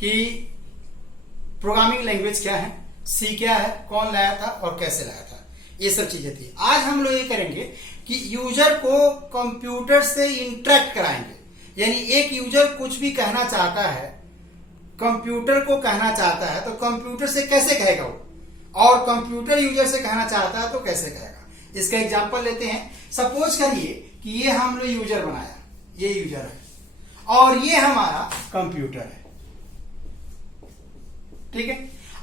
कि programming language क्या है, सी क्या है, कौन लाया था और कैसे लाया था, ये सब चीजें थी। आज हम लोग ये करेंगे कि यूजर को कंप्यूटर से इंटरेक्ट कराएंगे। यानी एक यूजर कुछ भी कहना चाहता है, कंप्यूटर को कहना चाहता है, तो कंप्यूटर से कैसे कहेगा वो, और कंप्यूटर यूजर से कहना चाहता है तो कैसे कहेगा। इसका एग्जांपल लेते हैं। सपोज करिए कि ये हम लोग यूजर बनाया, ये यूजर है और ये हमारा कंप्यूटर है, ठीक है।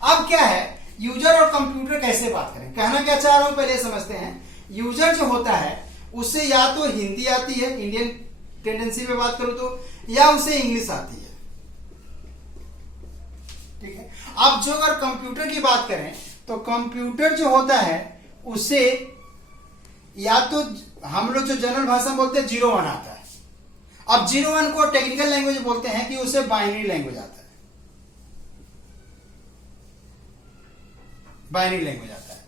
अब क्या है, यूजर और कंप्यूटर कैसे बात करें, कहना क्या चाह रहा हूं पहले समझते हैं। यूजर जो होता है उससे या तो हिंदी आती है, इंडियन टेंडेंसी में बात करूं तो, या उसे इंग्लिश आती है, ठीक है। अब जो अगर कंप्यूटर की बात करें तो कंप्यूटर जो होता है उसे या तो हम लोग जो जनरल भाषा में बोलते हैं 0-1 आता है। अब 0-1 को टेक्निकल लैंग्वेज बोलते हैं कि उसे बाइनरी लैंग्वेज आता है, बाइनरी लैंग्वेज आता है।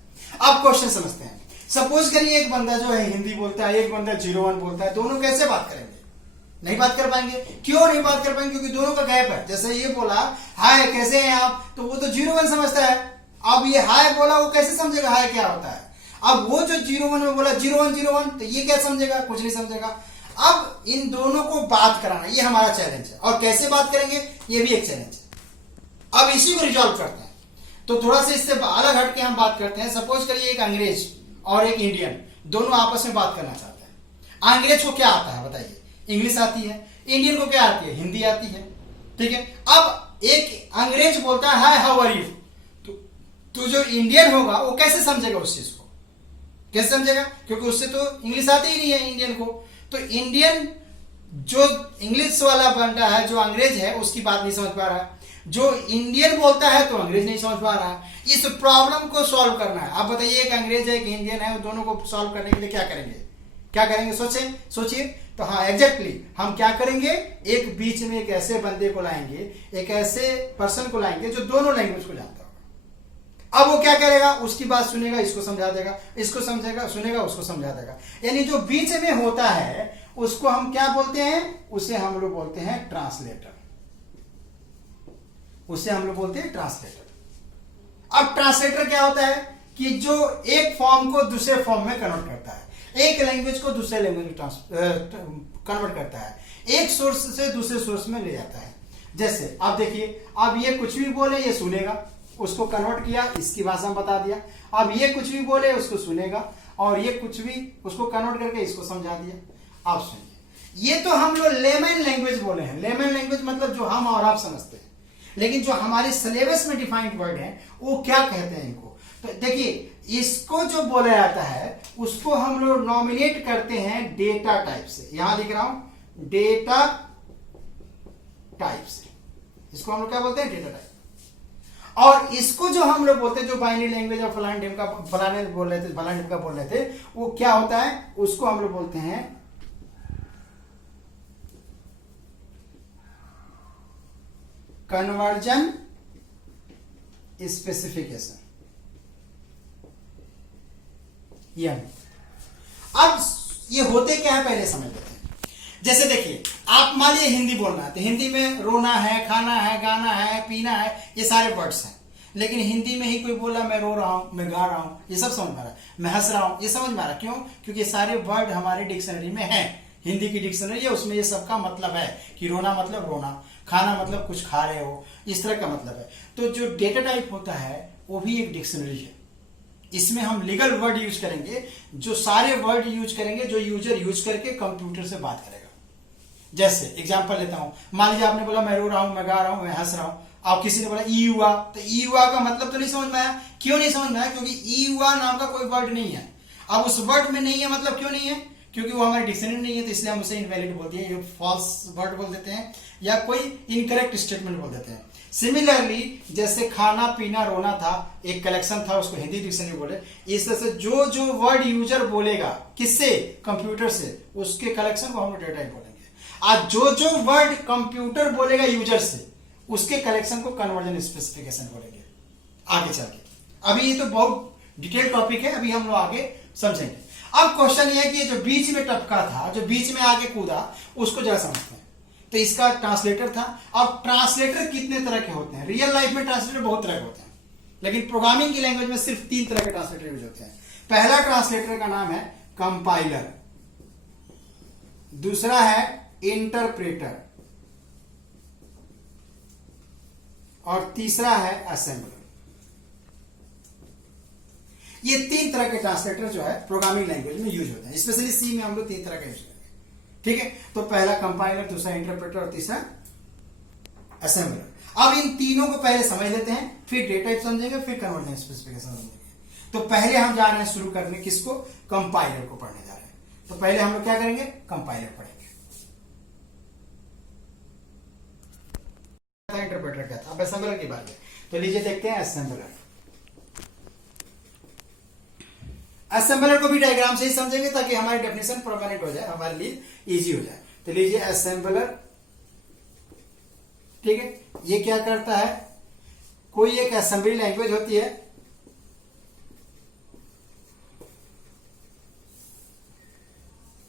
अब क्वेश्चन समझते हैं। सपोज करिए एक बंदा जो है हिंदी बोलता है, एक बंदा 0-1 बोलता है, दोनों कैसे बात करेंगे? नहीं बात कर पाएंगे। क्यों नहीं बात कर पाएंगे? क्योंकि दोनों का गैप है। जैसे ये बोला हाय कैसे हैं आप, तो वो तो 0-1 समझता है। अब ये हाय बोला, वो कैसे समझेगा हाय क्या होता है? अब वो जो 0-1 में बोला 0-1 तो ये क्या समझेगा? कुछ नहीं समझेगा। अब इन दोनों को बात कराना, ये हमारा चैलेंज है। और कैसे बात करेंगे, ये भी एक चैलेंज है। अब इसी को रिजॉल्व करते हैं। तो थोड़ा सा इससे अलग हट के हम बात करते हैं। सपोज करिए एक अंग्रेज और एक इंडियन दोनों आपस में बात करना चाहते हैं। अंग्रेज को क्या आता है बताइए? इंग्लिश आती है। इंडियन को क्या आती है? हिंदी आती है, ठीक है। अब एक अंग्रेज बोलता है हाय हाउ आर यू, तो जो इंडियन होगा वो कैसे समझेगा उस चीज को? कैसे समझेगा? क्योंकि उससे तो इंग्लिश आती ही नहीं है इंडियन को। तो इंडियन जो इंग्लिश वाला बंदा है, जो अंग्रेज है, उसकी बात नहीं समझ पा रहा है। जो इंडियन बोलता है तो अंग्रेज नहीं समझ पा रहा है। इस प्रॉब्लम को सॉल्व करना है। आप बताइए एक अंग्रेज है एक इंडियन है, वो दोनों को सॉल्व करने के लिए क्या करेंगे? क्या करेंगे? सोचिए। तो हाँ एग्जैक्टली हम क्या करेंगे, एक बीच में एक ऐसे बंदे को लाएंगे, एक ऐसे पर्सन को लाएंगे जो दोनों लैंग्वेज को जानता होगा। अब वो क्या करेगा? उसकी बात सुनेगा, इसको समझा देगा, इसको समझेगा, सुनेगा, उसको समझा देगा। यानी जो बीच में होता है उसको हम क्या बोलते हैं? उसे हम लोग बोलते हैं ट्रांसलेटर। उसे हम लोग बोलते हैं ट्रांसलेटर। अब ट्रांसलेटर क्या होता है कि जो एक फॉर्म को दूसरे फॉर्म में कन्वर्ट करता है, एक लैंग्वेज को दूसरे लैंग्वेज में कन्वर्ट करता है, एक सोर्स से दूसरे सोर्स में ले जाता है। जैसे आप देखिए, अब ये कुछ भी बोले ये सुनेगा, उसको कन्वर्ट किया, इसकी भाषा में बता दिया। अब ये कुछ भी बोले उसको सुनेगा, और ये कुछ भी उसको कन्वर्ट करके इसको समझा दिया। आप सुनिए, ये तो हम लोग लेमन लैंग्वेज बोले हैं। लेमन लैंग्वेज मतलब जो हम और आप समझते हैं। लेकिन जो हमारे सिलेबस में डिफाइंड वर्ड है वो क्या कहते हैं इनको? तो देखिए, इसको जो बोला जाता है उसको हम लोग नॉमिनेट करते हैं डेटा टाइप से। यहां लिख रहा हूं डेटा टाइप से। इसको हम लोग क्या बोलते हैं? Data type. और इसको जो हम लोग बोलते हैं, जो बाइनरी लैंग्वेज और फलाने ढिम का बोल रहे थे, वो क्या होता है? उसको हम लोग बोलते हैं कन्वर्जन स्पेसिफिकेशन। अब ये होते क्या है पहले समझ लेते हैं। जैसे देखिए, आप मान लीजिए हिंदी बोलना है तो हिंदी में रोना है, खाना है, गाना है, पीना है, ये सारे वर्ड्स हैं। लेकिन हिंदी में ही कोई बोला मैं रो रहा हूं, मैं गा रहा हूं, ये सब समझ में आ रहा है। मैं हंस रहा हूं, ये समझ में आ रहा है। क्यों? क्योंकि ये सारे वर्ड हमारे डिक्शनरी में हैं। हिंदी की डिक्शनरी है, उसमें ये सबका मतलब है कि रोना मतलब रोना, खाना मतलब कुछ खा रहे हो, इस तरह का मतलब है। तो जो डेटा टाइप होता है वो भी एक डिक्शनरी है। इसमें हम लीगल वर्ड यूज करेंगे, जो सारे वर्ड यूज करेंगे जो यूजर यूज करके कंप्यूटर से बात करेगा। जैसे एग्जांपल लेता हूं, मान लीजिए आपने बोला मैं रो रहा हूं, मैं गा रहा हूं, मैं हंस रहा हूं। आप किसी ने बोला ई हुआ, तो ई हुआ का मतलब तो नहीं समझ में आया। क्यों नहीं समझ में आया? क्योंकि ई हुआ नाम का कोई वर्ड नहीं है। अब उस वर्ड में नहीं है मतलब क्यों नहीं है? क्योंकि वो हमारी डिक्शनरी नहीं है, तो इसलिए हम उसे इनवैलिड बोलते हैं, फॉल्स वर्ड बोल देते हैं, या कोई इनकरेक्ट स्टेटमेंट बोल देते हैं। सिमिलरली जैसे खाना पीना रोना था, एक कलेक्शन था, उसको हिंदी डिक्शनरी बोले। इस तरह से जो जो वर्ड यूजर बोलेगा किससे? कंप्यूटर से, उसके कलेक्शन को हम लोग डेटा टाइप बोलेंगे। आज जो जो वर्ड कंप्यूटर बोलेगा यूजर से, उसके कलेक्शन को कन्वर्जन स्पेसिफिकेशन बोलेंगे आगे चल के। अभी ये तो बहुत डिटेल टॉपिक है, अभी हम लोग आगे समझेंगे। अब क्वेश्चन ये है कि जो बीच में टपका था, जो बीच में आगे कूदा, उसको जरा समझते हैं तो इसका ट्रांसलेटर था। अब ट्रांसलेटर कितने तरह के होते हैं? रियल लाइफ में ट्रांसलेटर बहुत तरह के होते हैं, लेकिन प्रोग्रामिंग की लैंग्वेज में सिर्फ 3 तरह के ट्रांसलेटर यूज होते हैं। पहला ट्रांसलेटर का नाम है कंपाइलर, दूसरा है इंटरप्रेटर और तीसरा है असेंबलर। ये 3 तरह के ट्रांसलेटर जो है प्रोग्रामिंग लैंग्वेज में यूज होते हैं। स्पेशली सी में हम लोग 3 तरह का यूज करेंगे। ठीक है, तो पहला कंपाइलर, दूसरा इंटरप्रेटर और तीसरा असेंबलर। अब इन तीनों को पहले समझ लेते हैं, फिर डेटा टाइप समझेंगे, फिर कन्वर्जन स्पेसिफिकेशन समझेंगे। तो पहले हम जा रहे हैं शुरू करने किसको? कंपाइलर को पढ़ने जा रहे हैं। तो पहले हम लोग क्या करेंगे? कंपाइलर पढ़ेंगे। इंटरप्रेटर क्या था? अब असेंबलर की बात है, तो लीजिए देखते हैं असेंबलर। असेंबलर को भी डायग्राम से ही समझेंगे ताकि हमारी डेफिनेशन परमानेंट हो जाए, हमारे लिए इजी हो जाए। तो लीजिए असेंबलर, ठीक है, ये क्या करता है? कोई एक असेंबली लैंग्वेज होती है,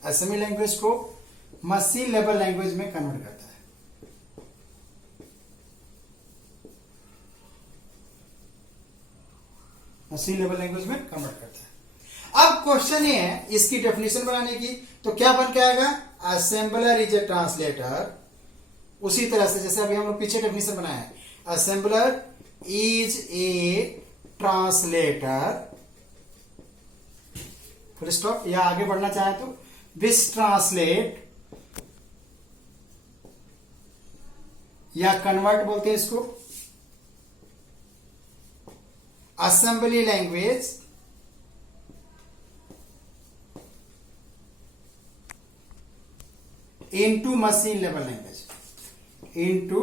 असेंबली लैंग्वेज को मशीन लेवल लैंग्वेज में कन्वर्ट करता है। मशीन लेवल लैंग्वेज में कन्वर्ट करता है। अब क्वेश्चन ये है इसकी डेफिनेशन बनाने की, तो क्या बन के आएगा? Assembler is a translator. उसी तरह से जैसे अभी हम लोग पीछे डेफिनेशन बनाया है, assembler is a translator, full stop, या आगे बढ़ना चाहे तो विच ट्रांसलेट या कन्वर्ट बोलते हैं इसको, assembly language into machine level language, into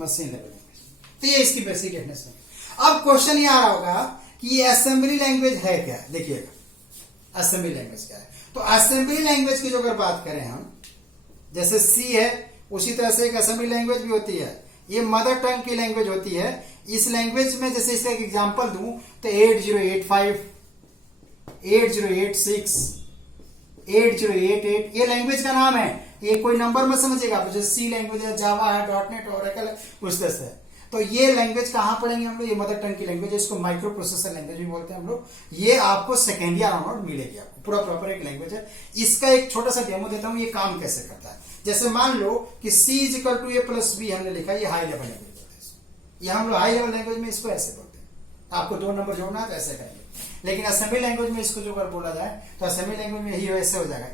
machine level language. तो ये इसकी बेसिक डेफिनेशन है। अब क्वेश्चन ये आ रहा होगा कि ये असेंबली लैंग्वेज है क्या? देखिएगा असेंबली लैंग्वेज क्या है। तो असेंबली लैंग्वेज की जो अगर बात करें हम, जैसे सी है उसी तरह से एक असेंबली लैंग्वेज भी होती है। ये मदर टंग की लैंग्वेज होती है। इस लैंग्वेज में जैसे इसका एक एग्जांपल दूं तो 8085, 8086, 8088 ये लैंग्वेज का नाम है। ये कोई नंबर मत समझिएगा आप, जैसे सी लैंग्वेज है, जावा है, डॉटनेट, ओरेकल है, उस तरह से। तो ये लैंग्वेज कहां पढ़ेंगे हम लोग? ये मदर टंग की लैंग्वेज है, इसको माइक्रो प्रोसेसर लैंग्वेज भी बोलते हैं हम लोग। ये आपको सेकेंड ईयर ऑनवर्ड मिलेगी, आपको पूरा प्रॉपर एक लैंग्वेज है। इसका एक छोटा सा डेमो देता हूं, ये काम कैसे करता है। जैसे मान लो कि C = A+B हमने लिखा, ये हाई लेवल लैंग्वेज बोलते हैं। ये हम लोग हाई लेवल लैंग्वेज में इसको ऐसे बोलते हैं। आपको 2 नंबर जोड़ना है तो ऐसे करेंगे। लेकिन असेंबली लैंग्वेज में इसको जो अगर बोला जाए तो असेंबली लैंग्वेज में ही ऐसे हो जाएगा,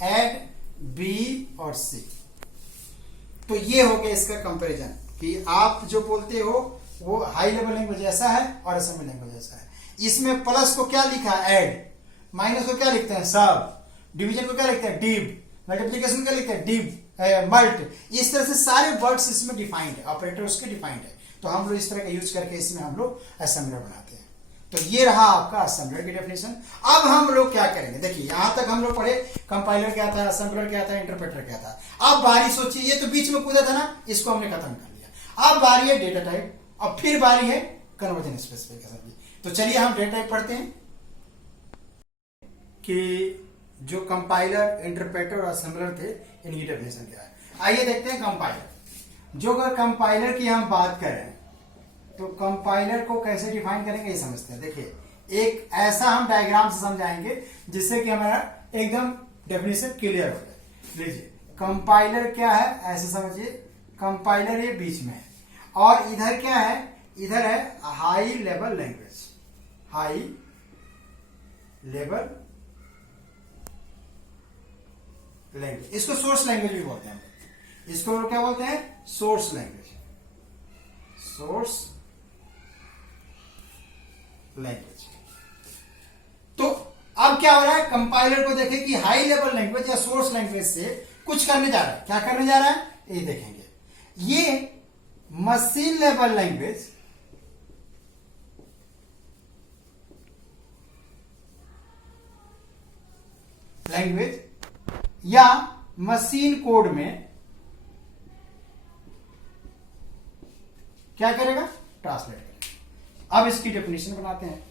ऐड B और C। तो ये हो गया इसका कंपैरिजन कि आप जो बोलते हो वो हाई लेवल लैंग्वेज ऐसा है और असेंबली लैंग्वेज ऐसा है। इसमें प्लस को क्या लिखा है? ऐड। माइनस को क्या लिखते हैं? सब। डिवीजन को क्या लिखते हैं? डिव। मल्टीप्लिकेशन क्या लिखते हैं? Div mult. इस तरह से सारे वर्ड्स इसमें डिफाइंड है, ऑपरेटर उसके डिफाइंड है। तो हम लोग इस तरह का यूज करके इसमें हम लोग असेंबलर बनाते हैं। तो ये रहा आपका असेंबलर की डेफिनेशन। अब हम लोग क्या करेंगे? देखिए यहां तक हम लोग पढ़े कंपाइलर क्या था, असेंबलर क्या था, इंटरप्रेटर क्या था। अब बारी सोचिए, ये तो बीच में कूदा था ना, इसको हमने खत्म कर लिया। अब बारी है डेटा टाइप, और फिर बारी है कन्वर्जन स्पेसिफिकेशन की। तो चलिए हम डेटा टाइप पढ़ते हैं कि जो कंपाइलर, इंटरप्रेटर और असेंबलर थे इनकी डेफिनेशन क्या है। आइए देखते हैं कंपाइलर। जो अगर कंपाइलर की हम बात करें तो कंपाइलर को कैसे डिफाइन करेंगे ये समझते हैं। देखिए एक ऐसा हम डायग्राम से समझाएंगे जिससे कि हमारा एकदम डेफिनेशन क्लियर हो जाए। लीजिए कंपाइलर क्या है ऐसे समझिए, कंपाइलर ये बीच में है और इधर क्या है? इधर है high level language, high level language. इसको सोर्स लैंग्वेज भी बोलते हैं। इसको क्या बोलते हैं? Source language, source language. तो अब क्या हो रहा है? कंपाइलर को देखें कि हाई लेवल लैंग्वेज या सोर्स लैंग्वेज से कुछ करने जा रहा है। क्या करने जा रहा है ये देखेंगे। ये मशीन लेवल लैंग्वेज या मशीन कोड में क्या करेगा? ट्रांसलेट करेगा। अब इसकी डेफिनेशन बनाते हैं।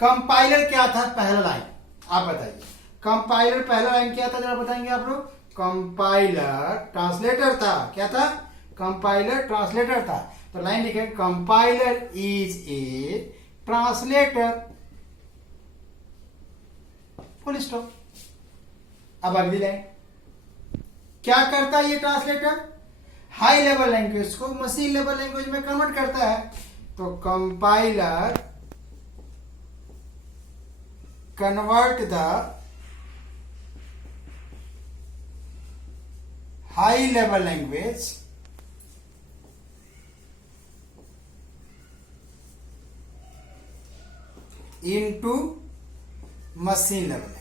कंपाइलर क्या था पहला लाइन, आप बताइए। कंपाइलर पहला लाइन क्या था, जरा बताएंगे आप लोग। कंपाइलर ट्रांसलेटर था, क्या था, कंपाइलर ट्रांसलेटर था। तो लाइन लिखे compiler is a translator, full stop. अब अगली लाइन क्या करता है ये ट्रांसलेटर, हाई लेवल लैंग्वेज को मशीन लेवल लैंग्वेज में कन्वर्ट करता है। तो compiler convert the high level language into machine level language.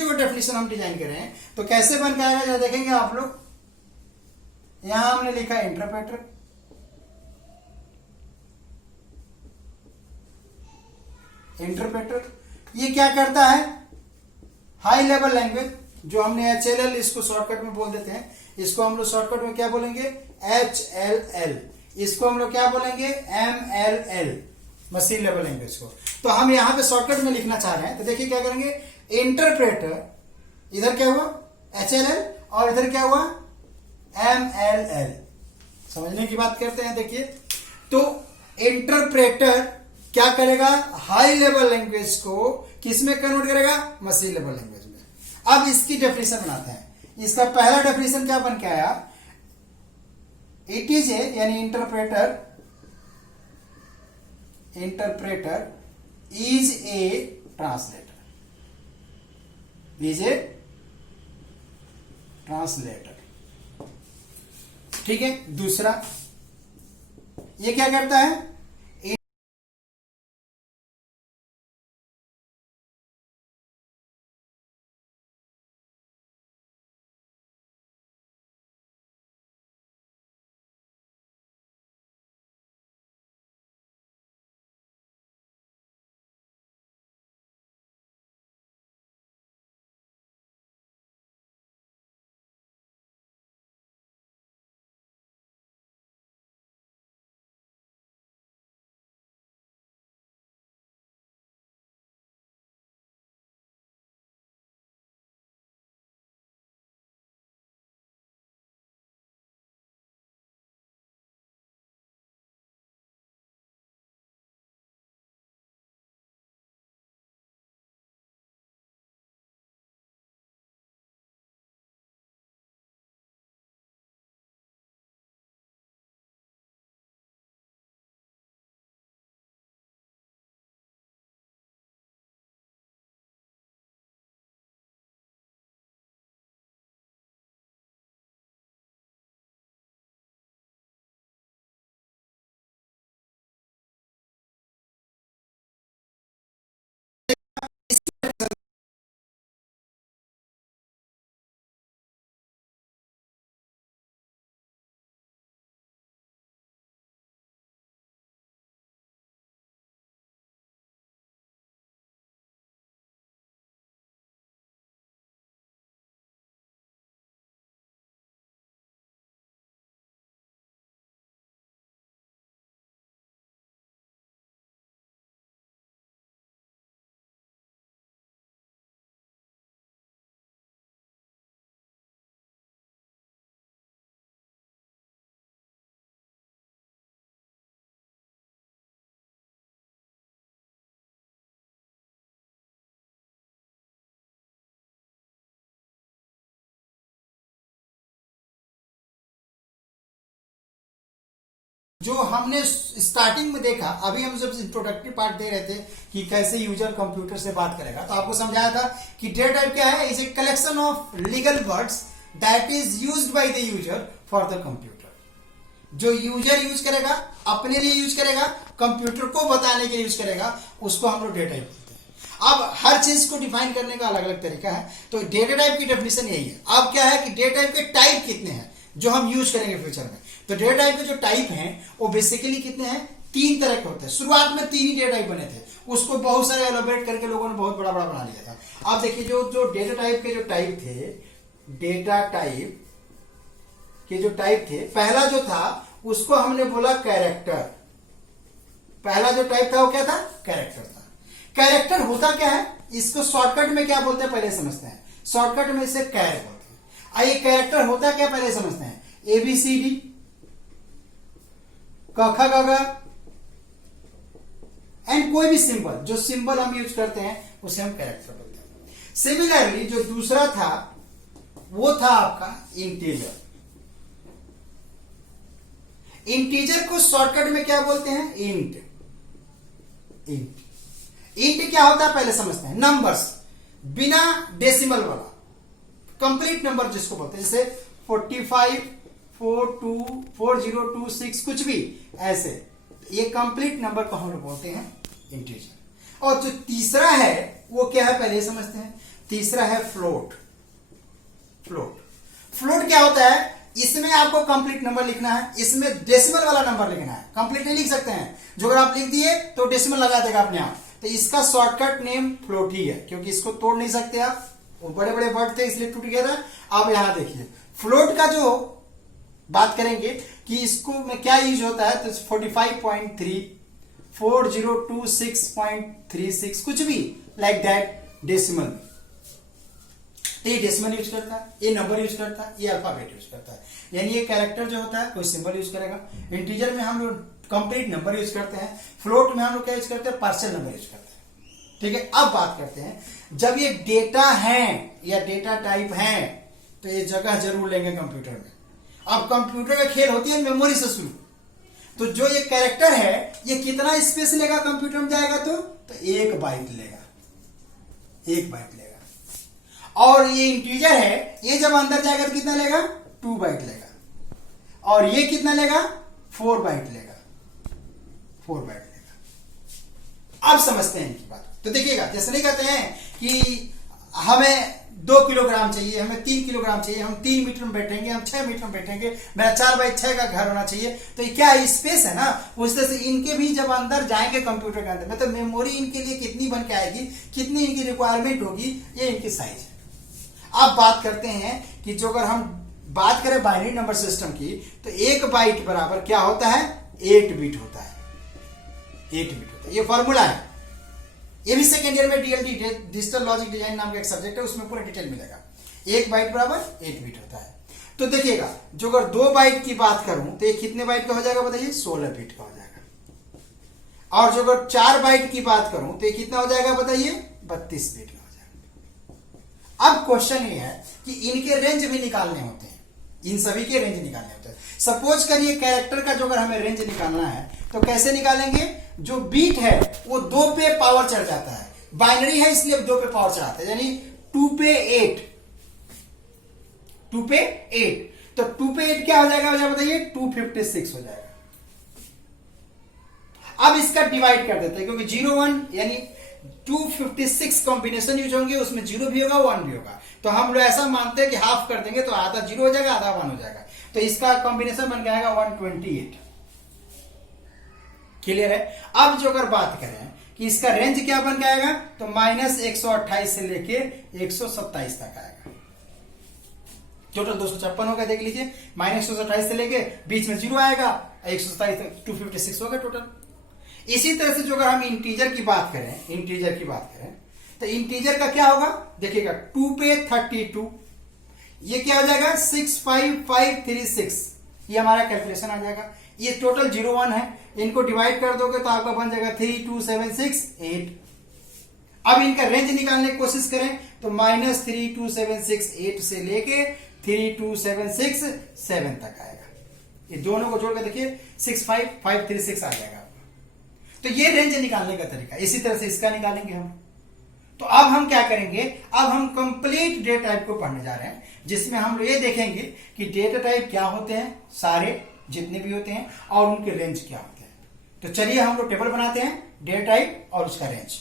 Definition हम डिजाइन कर रहे हैं तो कैसे बन के आएगा, जरा देखेंगे आप लोग। यहां हमने लिखा इंटरप्रेटर, इंटरप्रेटर ये क्या करता है, हाई लेवल लैंग्वेज, जो हमने HLL इसको शॉर्टकट में बोल देते हैं, इसको हम लोग शॉर्टकट में क्या बोलेंगे, HLL, इसको हम लोग क्या बोलेंगे, MLL, मशीन लेवल लैंग्वेज को। तो हम यहां पे शॉर्टकट में लिखना चाह रहे हैं, तो देखिए क्या करेंगे, इंटरप्रेटर, इधर क्या हुआ HLL और इधर क्या हुआ MLL। समझने की बात करते हैं, देखिए। तो इंटरप्रेटर क्या करेगा, हाई लेवल लैंग्वेज को किस में कन्वर्ट करेगा, मशीन लेवल लैंग्वेज में। अब इसकी डेफिनेशन बनाते हैं। इसका पहला डेफिनेशन क्या बन के आया, इट इज ए, यानी interpreter, interpreter is a translator, लीजिए ट्रांसलेटर, ठीक है। दूसरा ये क्या करता है, जो हमने स्टार्टिंग में देखा, अभी हम जब इंट्रोडक्टरी पार्ट दे रहे थे कि कैसे यूजर कंप्यूटर से बात करेगा, तो आपको समझाया था कि डेटा टाइप क्या है, is a collection of legal words that is used by the user for the computer. जो यूजर यूज करेगा, अपने लिए यूज करेगा, कंप्यूटर को बताने के लिए यूज करेगा, उसको हम लोग डेटा टाइप बोलते हैं। अब हर चीज को डिफाइन करने का अलग अलग तरीका है, तो डेटा टाइप की डेफिनेशन यही है। अब क्या है कि डेटा टाइप के टाइप कितने हैं जो हम यूज करेंगे फ्यूचर में। तो डेटा टाइप के जो टाइप हैं वो बेसिकली कितने हैं, 3 तरह के होते हैं। शुरुआत में 3 ही डेटा टाइप बने थे, उसको बहुत सारे एलोबरेट करके लोगों ने बहुत बड़ा बड़ा बना लिया था। अब देखिए जो डेटा टाइप के जो टाइप थे, डेटा टाइप के जो टाइप थे, पहला जो था उसको हमने बोला कैरेक्टर। पहला जो टाइप था वो क्या था, कैरेक्टर था। कैरेक्टर होता क्या है, इसको शॉर्टकट में क्या बोलते हैं पहले समझते हैं। शॉर्टकट में इसे कैर बोलते हैं। आइए कैरेक्टर होता क्या पहले समझते हैं। ABCD, क ख ग घ एंड कोई भी सिंबल, जो सिंबल हम यूज करते हैं उसे हम कैरेक्टर बोलते हैं। सिमिलरली जो दूसरा था वो था आपका इंटीजर। इंटीजर को शॉर्टकट में क्या बोलते हैं, इंट। इंट क्या होता है पहले समझते हैं। नंबर्स, बिना डेसिमल वाला, कंप्लीट नंबर जिसको बोलते हैं, जैसे 45, 42, 4026 कुछ भी ऐसे, ये कंप्लीट नंबर को हम लोग बोलते हैं इंटीजर। और जो तीसरा है वो क्या है पहले समझते हैं। तीसरा है फ्लोट। फ्लोट क्या होता है, इसमें आपको कंप्लीट नंबर लिखना है, इसमें डेसिमल वाला नंबर लिखना है। कंप्लीट नहीं लिख सकते हैं, जो अगर आप लिख दिए तो डेसिमल लगा देगा अपने आप। तो इसका शॉर्टकट नेम फ्लोट ही है, क्योंकि इसको तोड़ नहीं सकते आप, वो बड़े बड़े वर्ड थे इसलिए टूट गया था। अब यहां देखिए फ्लोट का जो बात करेंगे कि इसको में क्या यूज होता है, तो 45.3, 4026.36 कुछ भी लाइक दैट डेसिमल। ये डेसिमल यूज करता है, ये नंबर यूज करता है, ये अल्फाबेट यूज करता है। यानी ये कैरेक्टर जो होता है कोई सिंबल यूज करेगा। इंटीजर में हम लोग कंप्लीट नंबर यूज करते हैं। फ्लोट में हम लोग क्या यूज करते हैं, पार्शियल नंबर यूज करते हैं। ठीक है, अब बात करते हैं जब ये डेटा है या डेटा टाइप है तो ये जगह जरूर लेंगे कंप्यूटर में। अब कंप्यूटर का खेल होती है मेमोरी से शुरू। तो जो ये कैरेक्टर है ये कितना स्पेस लेगा कंप्यूटर में जाएगा तो 1 बाइट लेगा, 1 बाइट लेगा। और ये इंटीजर है, ये जब अंदर जाएगा तो कितना लेगा, 2 बाइट लेगा। और ये कितना लेगा, 4 बाइट लेगा, 4 बाइट लेगा। अब समझते हैं इनकी बात। तो देखिएगा, जैसे नहीं कहते हैं कि हमें 2 किलोग्राम चाहिए, हमें 3 किलोग्राम चाहिए, हम 3 मीटर में बैठेंगे, हम 6 मीटर में बैठेंगे, मेरा 4x6 का घर होना चाहिए। तो ये क्या है, स्पेस है ना। उस तरह से इनके भी जब अंदर जाएंगे कंप्यूटर के अंदर में, तो मेमोरी इनके लिए कितनी बन के आएगी, कितनी इनकी रिक्वायरमेंट होगी, ये इनकी साइज है। अब बात करते हैं कि जो अगर हम बात करें बाइनरी नंबर सिस्टम की, तो 1 बाइट बराबर क्या होता है, 8 बिट होता है। 8 बिट होता है, ये फॉर्मूला है। ये भी सेकेंड ईयर में DLD, डिजिटल लॉजिक डिजाइन नाम का एक सब्जेक्ट है, उसमें पूरा डिटेल मिलेगा। 1 बाइट बराबर 8 बिट होता है। तो देखिएगा, जो अगर 2 बाइट की बात करूं तो ये कितने बाइट का हो जाएगा बताइए, 16 बिट का हो जाएगा। और जो अगर 4 बाइट की बात करूं तो ये कितना हो जाएगा बताइए, 32 बिट का हो जाएगा। अब क्वेश्चन ये है कि इनके रेंज भी निकालने होते हैं, इन सभी के रेंज निकालने होते हैं। सपोज करिए कैरेक्टर का जो अगर हमें रेंज निकालना है तो कैसे निकालेंगे, जो बीट है वो 2 पे पावर चढ़ जाता है। बाइनरी है इसलिए 2 पे पावर चढ़ाते हैं, यानी 2 पे 8, 2 पे 8। तो 2 पे 8 क्या हो जाएगा बताइए, 256 हो जाएगा। अब इसका डिवाइड कर देते हैं, क्योंकि 0 1 यानी 256 कॉम्बिनेशन यूज होंगे, उसमें 0 भी होगा 1 भी होगा। तो हम लोग ऐसा मानते हैं कि हाफ कर देंगे तो आधा 0 हो जाएगा, आधा 1 हो जाएगा। तो इसका कॉम्बिनेशन बन जाएगा 128। क्लियर है। अब जो अगर बात करें कि इसका रेंज क्या बन जाएगा, तो -128 से लेके 127 तक आएगा। टोटल 256 होगा, देख लीजिए। -128 से लेके बीच में 0 आएगा, 127 तक 256 होगा टोटल। इसी तरह से जो अगर हम इंटीजर की बात करें, तो इंटीजर का क्या होगा देखिएगा, 2 पे 32, ये क्या हो जाएगा 65536, ये हमारा कैलकुलेशन आ जाएगा। ये टोटल 0 1 है, इनको डिवाइड कर दोगे तो आपका बन जाएगा 32768। अब इनका रेंज निकालने की कोशिश करें तो -32768 से लेके 32767 तक आएगा। ये दोनों को जोड़कर देखिए 65536 आ जाएगा। तो ये रेंज निकालने का तरीका, इसी तरह से इसका निकालेंगे हम। तो अब हम क्या करेंगे, अब हम कंप्लीट डेटा टाइप को पढ़ने जा रहे हैं, जिसमें हम ये देखेंगे कि डेटा टाइप क्या होते हैं सारे, जितने भी होते हैं और उनके रेंज क्या होते हैं। तो चलिए हम लोग टेबल बनाते हैं डेटा टाइप और उसका रेंज।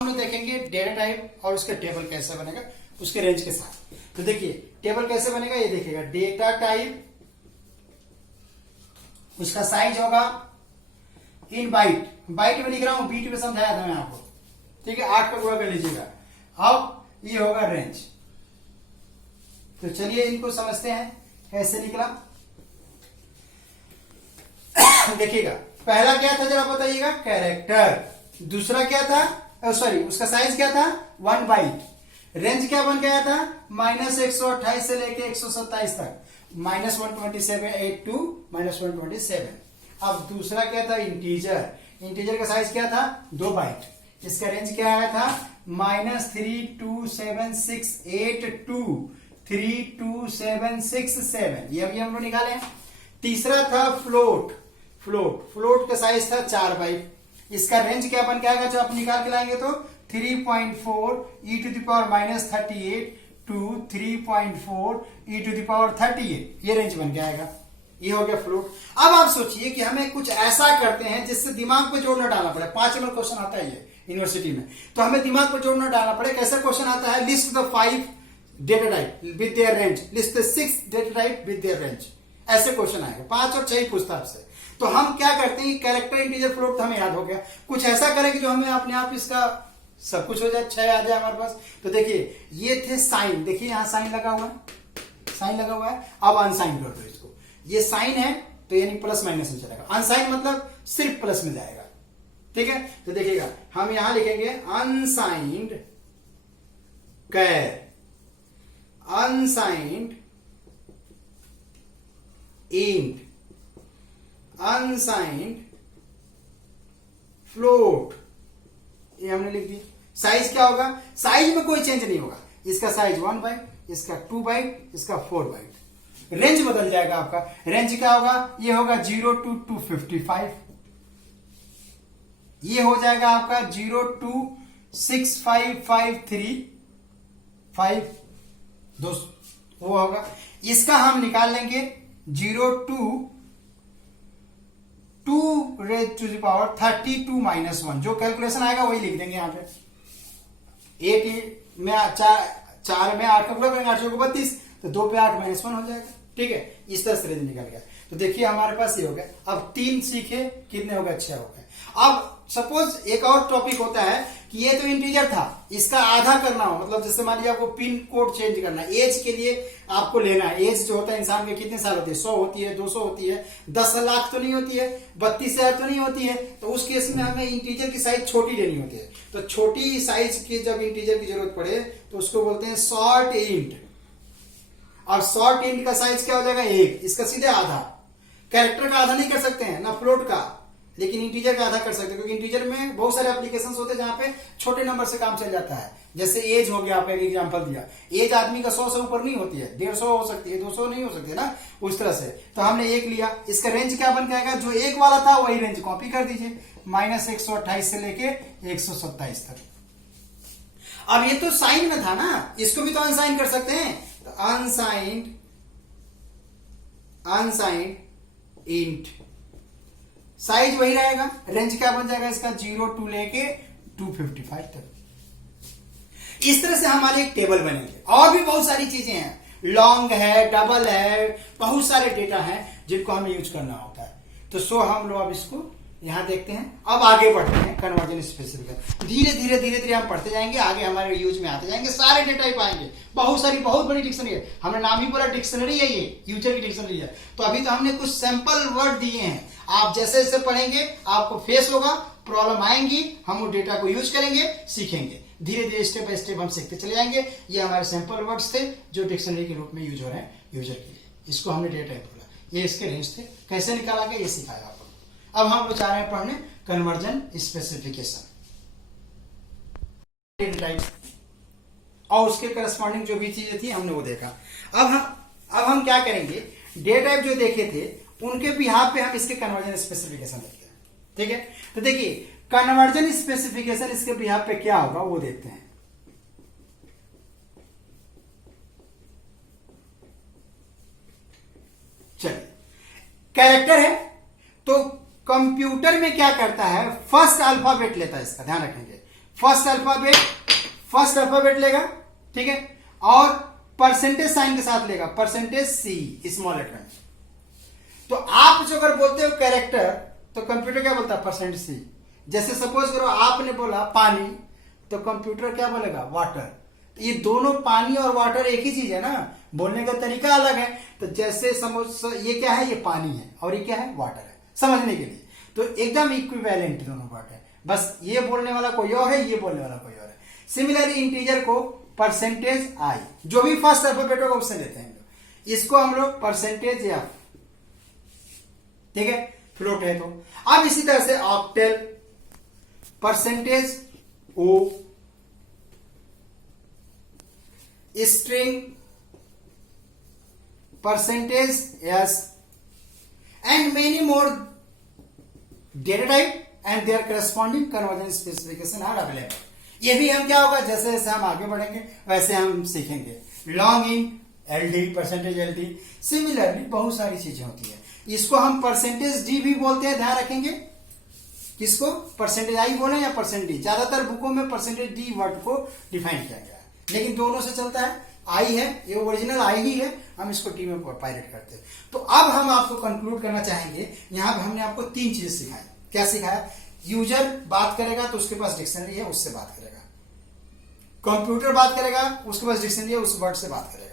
हम लोग देखेंगे डेटा टाइप और उसका टेबल कैसे बनेगा उसके रेंज के साथ। तो देखिए टेबल कैसे बनेगा, ये देखिएगा डेटा टाइप, उसका साइज होगा इन बाइट, बाइट में लिख रहा हूं, बीट में समझाया था मैं आपको, ठीक है, 8 का गुणा कर लीजिएगा। अब ये होगा रेंज। तो चलिए इनको समझते हैं कैसे निकला। देखिएगा पहला क्या था जरा बताइएगा, कैरेक्टर। दूसरा क्या था, सॉरी उसका साइज क्या था 1 बाइट। रेंज क्या बन गया था -128 से लेके 127 तक, -127 टू -127। अब दूसरा क्या था इंटीजर, इंटीजर का साइज क्या था 2 बाइट। इसका रेंज क्या आया था -32768 टू 32767, ये अभी हम लोग निकाले हैं। तीसरा था फ्लोट, फ्लोट का साइज था 4 बाइट। इसका रेंज क्या बन के आएगा जो आप निकाल के लाएंगे तो 3.4 e⁻38 टू 3.4 e⁻38, ये रेंज बन के आएगा। ये हो गया फ्लोट। अब आप सोचिए कि हमें कुछ ऐसा करते हैं जिससे दिमाग पे जोड़ना डालना पड़े। 5 नंबर क्वेश्चन आता है ये यूनिवर्सिटी में, तो हमें दिमाग पर जोड़ना डालना पड़े। कैसा क्वेश्चन आता है, list the 5 data type with their range, list the 6 data type with their range, ऐसे क्वेश्चन आएगा। 5 और 6 ही पूछता आपसे। तो हम क्या करते हैं, कैरेक्टर इंटीजर फ्लोट तो हमें याद हो गया, कुछ ऐसा करें कि जो हमें अपने आप इसका सब कुछ हो जाए, 6 आ जाए हमारे पास। तो देखिए ये थे साइन, देखिए यहां साइन लगा हुआ है, साइन लगा हुआ है। अब अनसाइन कर दो इसको, ये साइन है तो यानी प्लस माइनस में चलेगा, अनसाइन मतलब सिर्फ प्लस में जाएगा, ठीक है। तो देखिएगा हम यहां लिखेंगे अनसाइंड कैर, अनसाइंड इंट, अनसाइंड फ्लोट, ये हमने लिख दी। साइज क्या होगा, साइज में कोई चेंज नहीं होगा। इसका साइज 1 बाइट, इसका 2 बाइट, इसका 4 बाइट। रेंज बदल जाएगा आपका। रेंज क्या होगा, ये होगा 0 to 255, ये हो जाएगा आपका 0 to 65535, वो होगा। इसका हम निकाल लेंगे 0 to 2⁻32 - 1, जो कैलकुलेशन आएगा वही लिख देंगे यहां पे। 8 में 4 में 8 का गुणा करेंगे, 8 को 32, तो 2 पे 8 -1 हो जाएगा, ठीक है। इस तरह से रेंज निकल गया। तो देखिए हमारे पास ये हो गया। अब 3 सीखे, कितने हो गए, 6 हो गए। अब सपोज एक और टॉपिक होता है कि ये तो इंटीजर था, इसका आधा करना हो, मतलब जैसे मान लीजिए आपको पिन कोड चेंज करना है, एज के लिए आपको लेना है। एज जो होता है इंसान के कितने साल होती है, 100 होती है, 200 होती है, 10 लाख तो नहीं होती है, 32,000 तो नहीं होती है। तो उस केस में हमें इंटीजर की साइज छोटी लेनी होती है। तो छोटी साइज की जब इंटीजर की जरूरत पड़े तो उसको बोलते हैं शॉर्ट इंट। और शॉर्ट इंट का साइज क्या हो जाएगा 1, इसका सीधे आधा। कैरेक्टर का आधा नहीं कर सकते हैं ना फ्लोट का, लेकिन इंटीजर का आधा कर सकते हैं, क्योंकि इंटीजर में बहुत सारे एप्लीकेशंस होते हैं जहां पे छोटे नंबर से काम चल जाता है। जैसे एज हो गया, आपका एक एग्जांपल दिया, एज आदमी का 100 से ऊपर नहीं होती है, 150 हो सकती है, 200 नहीं हो सकती है ना, उस तरह से। तो हमने 1 लिया, इसका रेंज क्या बन जाएगा, जो 1 वाला था वही रेंज कॉपी कर दीजिए, -128 से लेके 127 तक। अब ये तो साइन में था ना, इसको भी तो अनसाइन कर सकते हैं। तो अनसाइंड इंट, साइज वही रहेगा, रेंज क्या बन जाएगा इसका 0 to लेके 255 तक। इस तरह से हमारे एक टेबल बनेंगे। और भी बहुत सारी चीजें हैं, लॉन्ग है, डबल है, बहुत सारे डेटा हैं जिनको हमें यूज करना होता है। तो हम लोग अब इसको यहां देखते हैं। अब आगे बढ़ते हैं कन्वर्जन स्पेसिफिकेशन। धीरे धीरे हम पढ़ते जाएंगे, आगे हमारे यूज में आते जाएंगे, सारे डेटा टाइप आएंगे। बहुत सारी, बहुत बड़ी डिक्शनरी है, हमने नाम ही बोला डिक्शनरी है, ये यूजर की डिक्शनरी है। तो अभी तो हमने कुछ सैंपल वर्ड दिए हैं, आप जैसे जैसे पढ़ेंगे आपको फेस होगा, प्रॉब्लम आएंगी, हम वो डेटा को यूज करेंगे, सीखेंगे। धीरे धीरे स्टेप बाय स्टेप हम सीखते चले जाएंगे। ये हमारे सैंपल वर्ड्स थे जो डिक्शनरी के रूप में यूज हो रहे हैं यूजर के लिए। इसको हमने डेटा टाइप बोला, ये इसके रेंज थे, कैसे निकाला गया ये सिखाया आपको। अब हम लोग जा रहे हैं पढ़ने कन्वर्जन स्पेसिफिकेशन और उसके करस्पॉन्डिंग जो भी चीजें थी हमने वो देखा। अब हम क्या करेंगे, डेटा टाइप जो देखे थे उनके बिहाफ पे हम इसके कन्वर्जन स्पेसिफिकेशन देखते हैं, ठीक है। तो देखिए कन्वर्जन स्पेसिफिकेशन इसके बिहाफ पे क्या होगा वो देखते हैं। कैरेक्टर है, तो कंप्यूटर में क्या करता है, फर्स्ट अल्फाबेट लेता है, इसका ध्यान रखेंगे, फर्स्ट अल्फाबेट लेगा, ठीक है, और परसेंटेज साइन के साथ लेगा, परसेंटेज सी स्मॉल लेटर में। तो आप जो अगर बोलते हो कैरेक्टर, तो कंप्यूटर क्या बोलता है, परसेंट सी। जैसे सपोज करो आपने बोला पानी, तो कंप्यूटर क्या बोलेगा, वाटर। ये दोनों पानी और वाटर एक ही चीज है ना, बोलने का तरीका अलग है। तो जैसे समझ, ये क्या है, ये पानी है और ये क्या है, वाटर है, समझने के लिए। तो एकदम इक्विवेलेंट दोनों पार्ट है, बस ये बोलने वाला कोई और है, ये बोलने वाला कोई और है। सिमिलरली इंटीजर को परसेंटेज आई, जो भी फर्स्ट अल्फाबेट होगा उससे लेते हैं, इसको हम लोग परसेंटेज एफ, ठीक है, फ्लोट है। तो अब इसी तरह से octal, percentage o, string, percentage s, and many more data type and their corresponding conversion specification are available. ये भी हम क्या होगा, जैसे जैसे हम आगे बढ़ेंगे वैसे हम सीखेंगे। Long int, LD, percentage LD, similarly बहुत सारी चीजें होती है। इसको हम परसेंटेज डी भी बोलते हैं, ध्यान रखेंगे। किसको, परसेंटेज आई बोले या परसेंट डी, ज्यादातर बुकों में परसेंटेज डी वर्ड को डिफाइन किया गया है, लेकिन दोनों से चलता है। आई है, ये ओरिजिनल आई ही है, हम इसको टी में पायलट करते हैं। तो अब हम आपको कंक्लूड करना चाहेंगे, यहां पर हमने आपको 3 चीजें सिखाई। क्या सिखाया, यूजर बात करेगा तो उसके पास डिक्शनरी है, उससे बात करेगा। कंप्यूटर बात करेगा, उसके पास डिक्शनरी है, उस वर्ड से बात करेगा।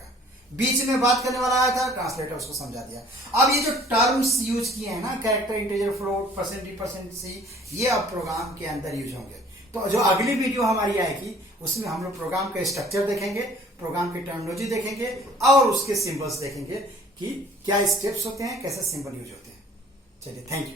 बीच में बात करने वाला आया था, ट्रांसलेटर उसको समझा दिया। अब ये जो टर्म्स यूज किए हैं ना, character, integer, float, percentage, percent c, ये अब प्रोग्राम के अंदर यूज होंगे। तो जो अगली वीडियो हमारी आएगी उसमें हम लोग प्रोग्राम का स्ट्रक्चर देखेंगे, प्रोग्राम की टर्मिनोलॉजी देखेंगे और उसके सिंबल्स देखेंगे कि क्या स्टेप्स होते हैं, कैसे सिंबल यूज होते हैं। चलिए, थैंक यू।